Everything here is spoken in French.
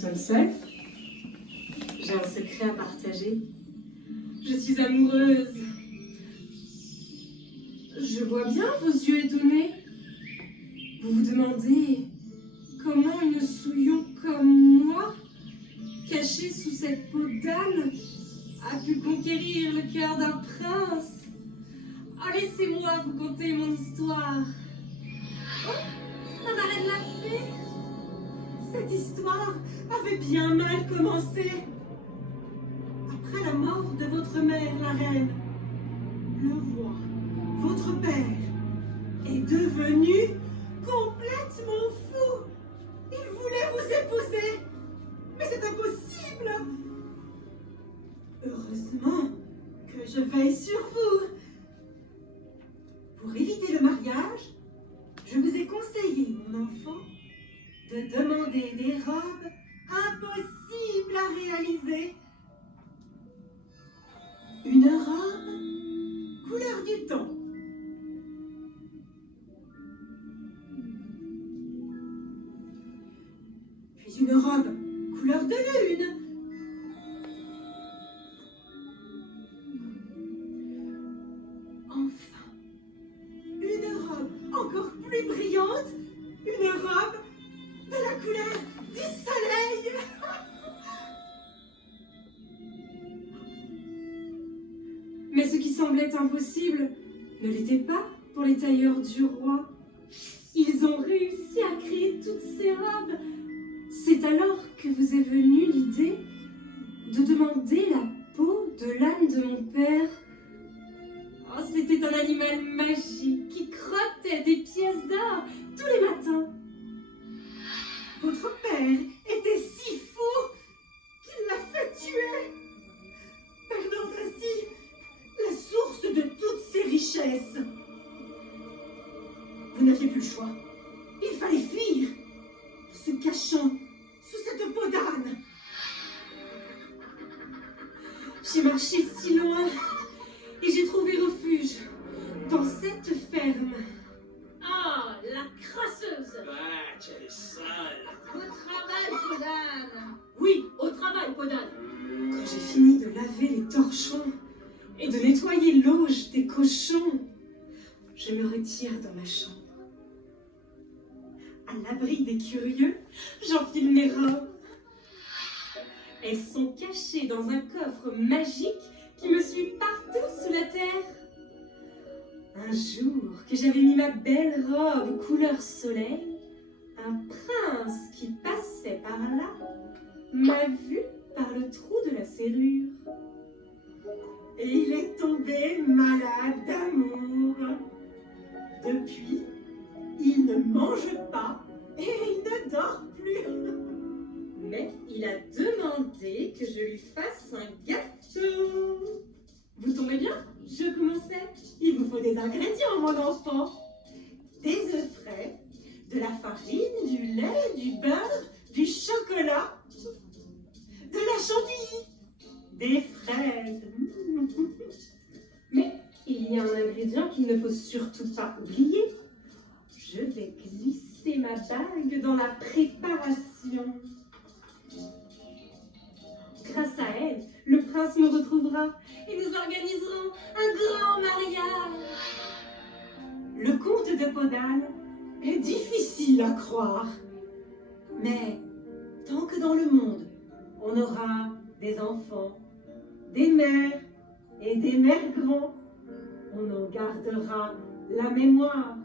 sonne seule. J'ai un secret à partager. Je suis amoureuse. Je vois bien vos yeux étonnés. Vous vous demandez comment une souillon comme moi, cachée sous cette peau d'âne, a pu conquérir le cœur d'un prince. Oh, laissez-moi vous conter mon histoire. Oh, un arrêt de la fée. Cette histoire avait bien mal commencé. Après la mort de votre mère, la reine, le roi, votre père, est devenu complètement fou. Il voulait vous épouser, mais c'est impossible. Heureusement que je veille sur vous. Pour éviter le mariage, je vous ai conseillé, mon enfant, de demander des robes impossibles à réaliser. Une robe couleur du temps. Puis une robe couleur de lune. Enfin, une robe encore plus brillante, une robe de la couleur du soleil. Mais ce qui semblait impossible ne l'était pas pour les tailleurs du roi. Ils ont réussi à créer toutes ces robes. C'est alors que vous est venue l'idée de demander la peau de l'âne de mon père. Oh, c'était un animal magique qui crottait des pièces d'or tous les matins. Votre père était si fou qu'il l'a fait tuer, perdant ainsi la source de toutes ses richesses. Vous n'aviez plus le choix. Il fallait fuir, se cachant sous cette peau d'âne. J'ai marché si loin et j'ai trouvé refuge dans cette ferme. Ah, la crasseuse! Bah, elle est sale! Au travail, Podane! Oui, Au travail, Podane! quand j'ai fini de laver les torchons et de nettoyer l'auge des cochons, je me retire dans ma chambre. À l'abri des curieux, j'enfile mes robes. Elles sont cachées dans un coffre magique qui me suit partout sous la terre. Un jour que j'avais mis ma belle robe couleur soleil, un prince qui passait par là m'a vue par le trou de la serrure. Et il est tombé malade d'amour. Depuis, il ne mange pas et il ne dort plus. Mais il a demandé que je lui fasse un gâteau. Vous tombez bien, je commençais. Il vous faut des ingrédients, mon enfant. Des œufs frais, de la farine, du lait, du beurre, du chocolat, de la chantilly, des fraises. Mais il y a un ingrédient qu'il ne faut surtout pas oublier. Je vais glisser ma bague dans la préparation. Grâce à elle, le prince me retrouvera et nous organiserons un grand mariage. Le conte de Podane est difficile à croire. Mais tant que dans le monde, on aura des enfants, des mères et des mères grands, on en gardera la mémoire.